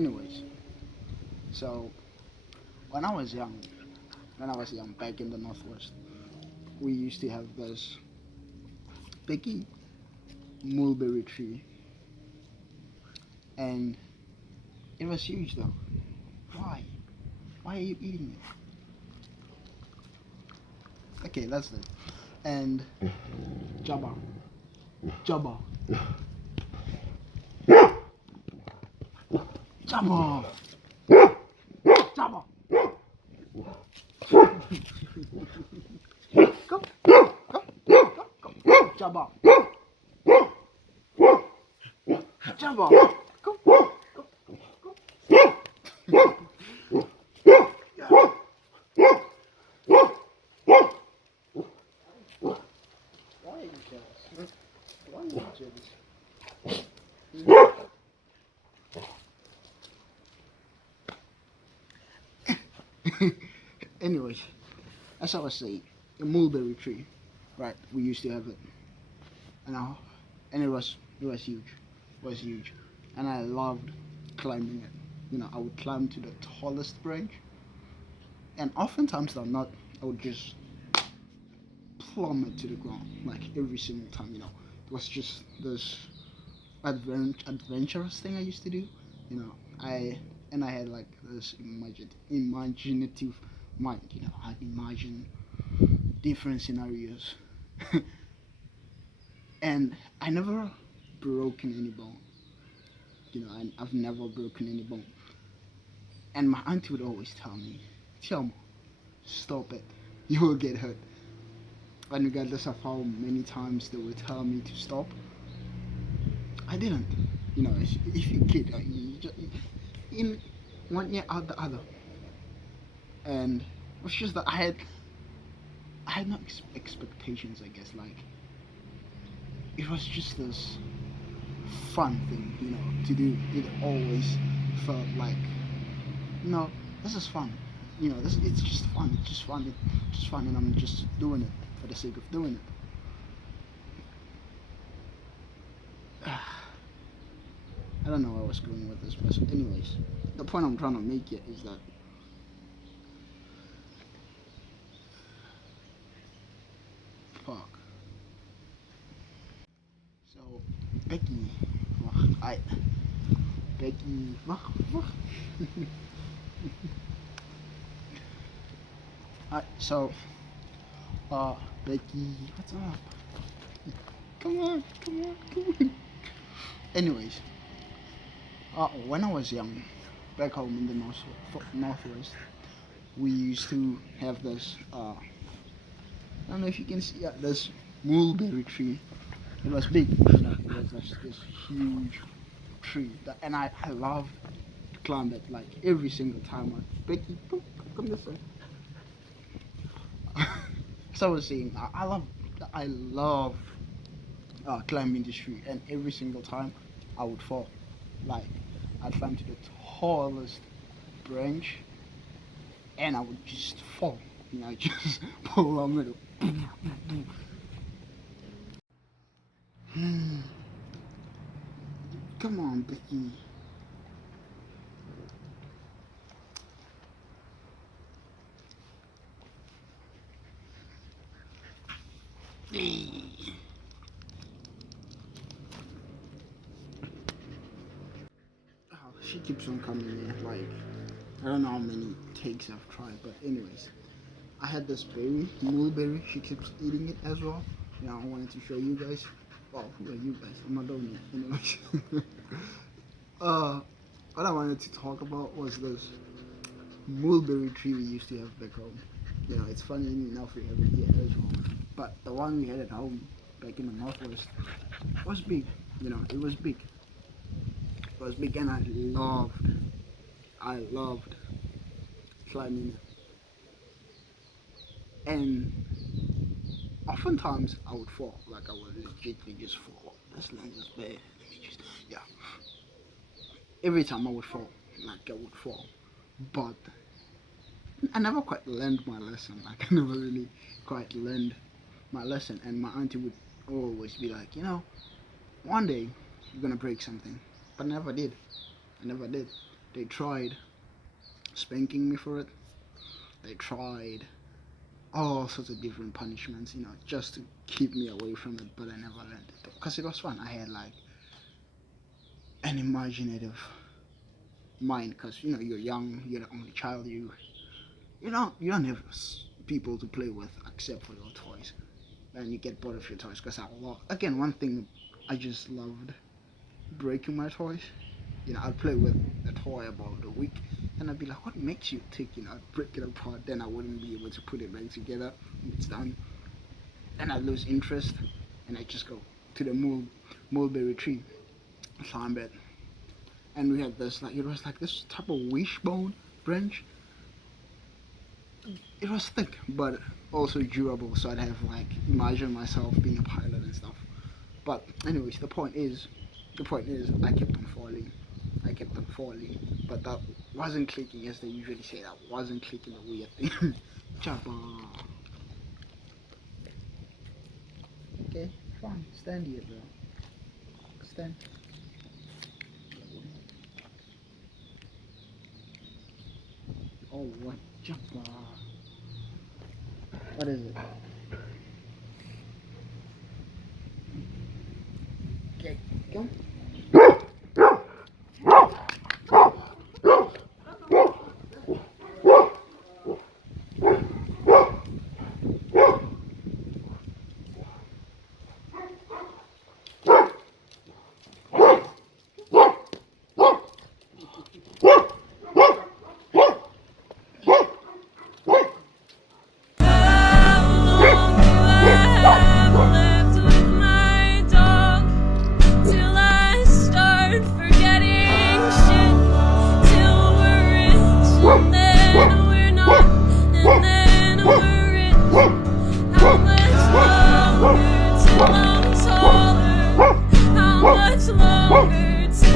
Anyways, so when I was young, back in the northwest, we used to have this big mulberry tree, and it was huge though. Why? Why are you eating it? Okay, that's it. And Jabba, Jabba, Jabba, Jabba. Go, go, go, go, Jabba, Jabba. Go, go, go. Why are you jealous? Why are you jealous? Anyways, as I was saying, a mulberry tree, right? We used to have it, and it was huge, and I loved climbing it. I would climb to the tallest branch, and oftentimes though not, I would just plummet to the ground like every single time. It was just this adventurous thing I used to do. I had like this imaginative mind. I'd imagine different scenarios, and I never broken any bone. I've never broken any bone. And my auntie would always tell me, Tiamo, stop it, you will get hurt. And regardless of how many times they would tell me to stop, I didn't. If you kid, you just, in one ear out the other. And it was just that I had no expectations, I guess. Like, it was just this fun thing, to do. It always felt like, no, this is fun. It's just fun. It's just fun, and I'm just doing it for the sake of doing it. I don't know where I was going with this, but anyways, the point I'm trying to make here is that fuck. So Becky, I Becky, so Becky, what's up? Come on, come on, come on. Anyways, when I was young, back home in the northwest, we used to have this. I don't know if you can see this mulberry tree. It was big. It was this huge tree, and I loved to climb it like every single time. Becky, come this way. So I was saying, I love climbing this tree, and every single time I would fall. Like, I'd climb to the tallest branch, and I would just fall. Just pull on middle. Come on, Becky. She keeps on coming in. Like, I don't know how many takes I've tried, but anyways, I had this mulberry. She keeps eating it as well. I wanted to show you guys. Well, who are you guys? I'm not doing it. Anyways, what I wanted to talk about was this mulberry tree we used to have back home. It's funny enough we have it here as well, but the one we had at home back in the northwest was big. It was big. It was big, and I loved climbing it. And oftentimes I would fall, like I would legitimately just fall. This land is bad. Yeah. Every time I would fall, like I would fall, but I never quite learned my lesson. Like, I never really quite learned my lesson, and my auntie would always be like, one day you're gonna break something, but I never did. They tried spanking me for it. They tried all sorts of different punishments, just to keep me away from it, but I never learned it. Because it was fun. I had like an imaginative mind, because you're young, you're the only child, you don't have people to play with except for your toys. And you get bored of your toys, because again, one thing I just loved breaking my toys. I'd play with a toy about a week, and I'd be like, what makes you tick? I'd break it apart, then I wouldn't be able to put it back together when it's done. Then I'd lose interest, and I'd just go to the mulberry tree, climb it, and we had this, it was like this type of wishbone branch. It was thick, but also durable, so I'd have imagine myself being a pilot and stuff. But anyways, the point is, I kept on falling. But that wasn't clicking, as they usually say. That wasn't clicking the weird thing. Jabba. Okay, fine. Stand here, bro. Stand. Oh, what? Jabba. What is it? Okay, go.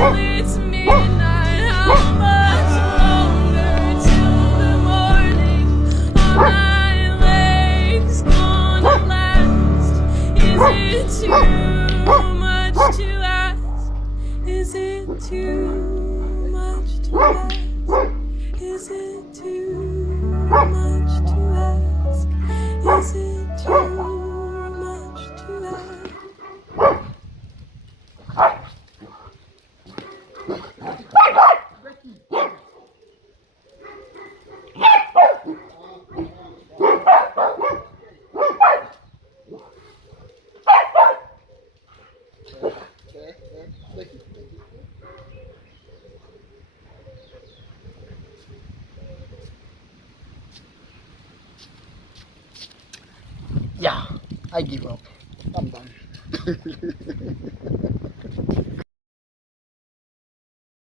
It's midnight. How much longer till the morning? Are my legs gonna last? Is it too much to ask? Is it too much to ask? Is it too much to ask? Is it too much to ask? Yeah, I give up. I'm done.